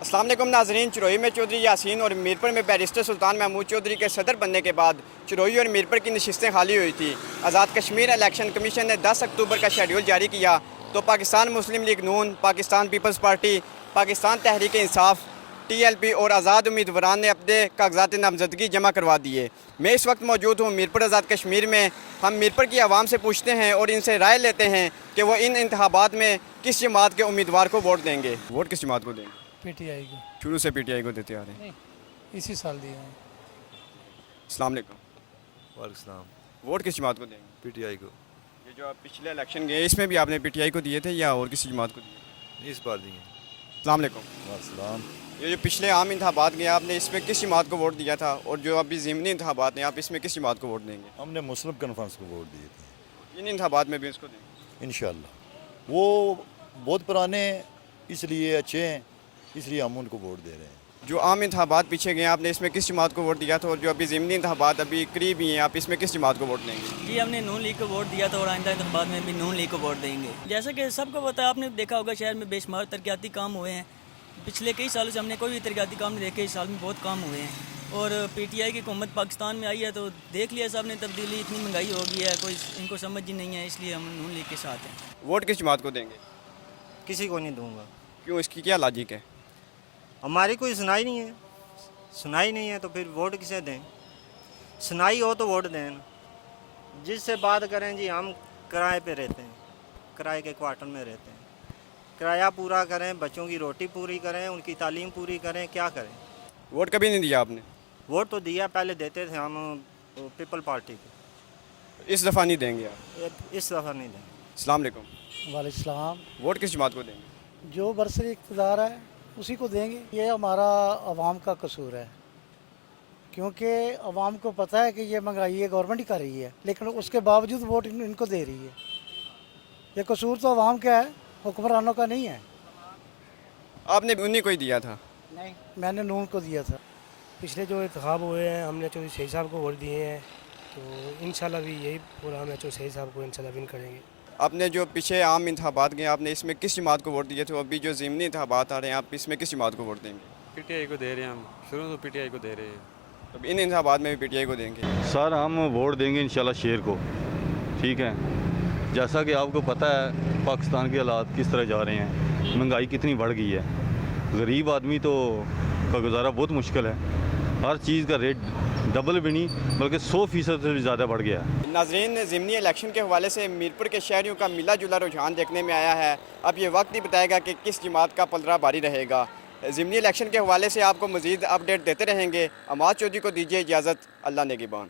السلام علیکم ناظرین، چروئی میں چودھری یاسین اور میرپور میں بیرسٹر سلطان محمود چودھری کے صدر بننے کے بعد چروئی اور میرپور کی نشستیں خالی ہوئی تھی۔ آزاد کشمیر الیکشن کمیشن نے 10 اکتوبر کا شیڈول جاری کیا تو پاکستان مسلم لیگ نون، Pakistan Peoples party, Pakistan Tehreek Insaf, T L P اور آزاد امیدواران نے اپنے کاغذات نامزدگی جمع کروا دیے۔ میں اس وقت موجود ہوں میرپور آزاد کشمیر میں۔ ہم میرپور کی عوام سے پوچھتے ہیں اور ان سے رائے لیتے ہیں کہ وہ ان انتخابات میں کس جماعت کے امیدوار کو ووٹ دیں گے۔ ووٹ کس جماعت کو دیں گے؟ پی ٹی آئی کو شروع سے پی ٹی آئی کو دیتے آ رہے ہیں۔ نہیں، اسی سال دیا ہے۔ السلام علیکم۔ وعلیکم السلام۔ ووٹ کس جماعت کو دیں گے؟ پی ٹی آئی کو۔ یہ جو آپ پچھلے الیکشن گئے اس میں بھی آپ نے پی ٹی آئی کو دیے تھے یا اور کسی جماعت کو دیے؟ اس بار دیے۔ السلام علیکم۔ السلام۔ یہ جو پچھلے عام انتخابات گئے آپ نے اس میں کس جماعت کو ووٹ دیا تھا، اور جو ابھی ضمنی انتخابات ہیں آپ اس میں کس جماعت کو ووٹ دیں گے؟ ہم نے مسلم کانفرنس کو ووٹ دیے تھے ان انتخابات میں بھی اس کو دیں گے انشاءاللہ۔ وہ بہت پرانے ہیں، اس لیے اچھے ہیں، اس لیے ہم ان کو ووٹ دے رہے ہیں۔ جو عام انتخابات پیچھے گئے آپ نے اس میں کس جماعت کو ووٹ دیا تھا، اور جو ابھی ضمنی انتخابات ابھی قریب ہی ہیں آپ اس میں کس جماعت کو ووٹ دیں گے؟ جی ہم نے نون لیگ کو ووٹ دیا تھا اور آئندہ انتخابات میں بھی نون لیگ کو ووٹ دیں گے۔ جیسا کہ سب کو پتہ ہے، آپ نے دیکھا ہوگا شہر میں بے شمار ترقیاتی کام ہوئے ہیں۔ پچھلے کئی سالوں سے ہم نے کوئی بھی ترقیاتی کام نہیں دیکھے، اس سال میں بہت کام ہوئے ہیں۔ اور پی ٹی آئی کی حکومت پاکستان میں آئی ہے تو دیکھ لیا سب نے تبدیلی، اتنی مہنگائی ہو گئی ہے، کوئی ان کو سمجھ ہی نہیں ہے، اس لیے ہم نون لیگ کے ساتھ ہیں۔ ووٹ کس جماعت کو دیں گے؟ کسی کو نہیں دوں گا۔ کیوں، اس کی کیا لاجک ہے؟ ہماری کوئی سنائی نہیں ہے تو پھر ووٹ کسے دیں؟ سنائی ہو تو ووٹ دیں نا۔ جس سے بات کریں جی ہم کرائے پہ رہتے ہیں، کرائے کے کوارٹر میں رہتے ہیں، کرایہ پورا کریں، بچوں کی روٹی پوری کریں، ان کی تعلیم پوری کریں، کیا کریں؟ ووٹ کبھی نہیں دیا آپ نے؟ ووٹ تو دیا، پہلے دیتے تھے ہم پیپل پارٹی کو، اس دفعہ نہیں دیں گے آپ؟ اس دفعہ نہیں دیں۔ السلام علیکم۔ وعلیکم السلام۔ ووٹ کس جماعت کو دیں گے؟ جو برسری اقتدار ہے اسی کو دیں گے۔ یہ ہمارا عوام کا قصور ہے، کیونکہ عوام کو پتہ ہے کہ یہ مہنگائی ہے، گورنمنٹ ہی کر رہی ہے، لیکن اس کے باوجود ووٹ ان کو دے رہی ہے۔ یہ قصور تو عوام کا ہے، حکمرانوں کا نہیں ہے۔ آپ نے انہیں کو ہی دیا تھا؟ نہیں، میں نے نون کو دیا تھا۔ پچھلے جو انتخاب ہوئے ہیں ہم نے چودھری شہید صاحب کو ووٹ دیے ہیں، تو انشاءاللہ بھی یہی پروگرام ہے، چودھری شہید صاحب کو انشاءاللہ ون کریں گے۔ آپ نے جو پیچھے عام انتخابات گئے آپ نے اس میں کس جماعت کو ووٹ دیے تھے، ابھی جو ضمنی انتخابات آ رہے ہیں آپ اس میں کس جماعت کو ووٹ دیں گے؟ پی ٹی آئی کو دے رہے ہیں، ہم شروع سے پی ٹی آئی کو دے رہے ہیں۔ اب ان انتخابات میں بھی پی ٹی آئی کو دیں گے؟ سر ہم ووٹ دیں گے انشاءاللہ شیر کو، ٹھیک ہے۔ جیسا کہ آپ کو پتہ ہے پاکستان کے حالات کس طرح جا رہے ہیں، مہنگائی کتنی بڑھ گئی ہے، غریب آدمی تو کا گزارا بہت مشکل ہے، ہر چیز کا ریٹ ڈبل بھی نہیں بلکہ 100% سے بھی زیادہ بڑھ گیا ہے۔ ناظرین، ضمنی الیکشن کے حوالے سے میرپور کے شہریوں کا ملا جلا رجحان دیکھنے میں آیا ہے۔ اب یہ وقت ہی بتائے گا کہ کس جماعت کا پلڑا بھاری رہے گا۔ ضمنی الیکشن کے حوالے سے آپ کو مزید اپڈیٹ دیتے رہیں گے۔ عماد چودھری کو دیجیے اجازت، اللہ نگہبان۔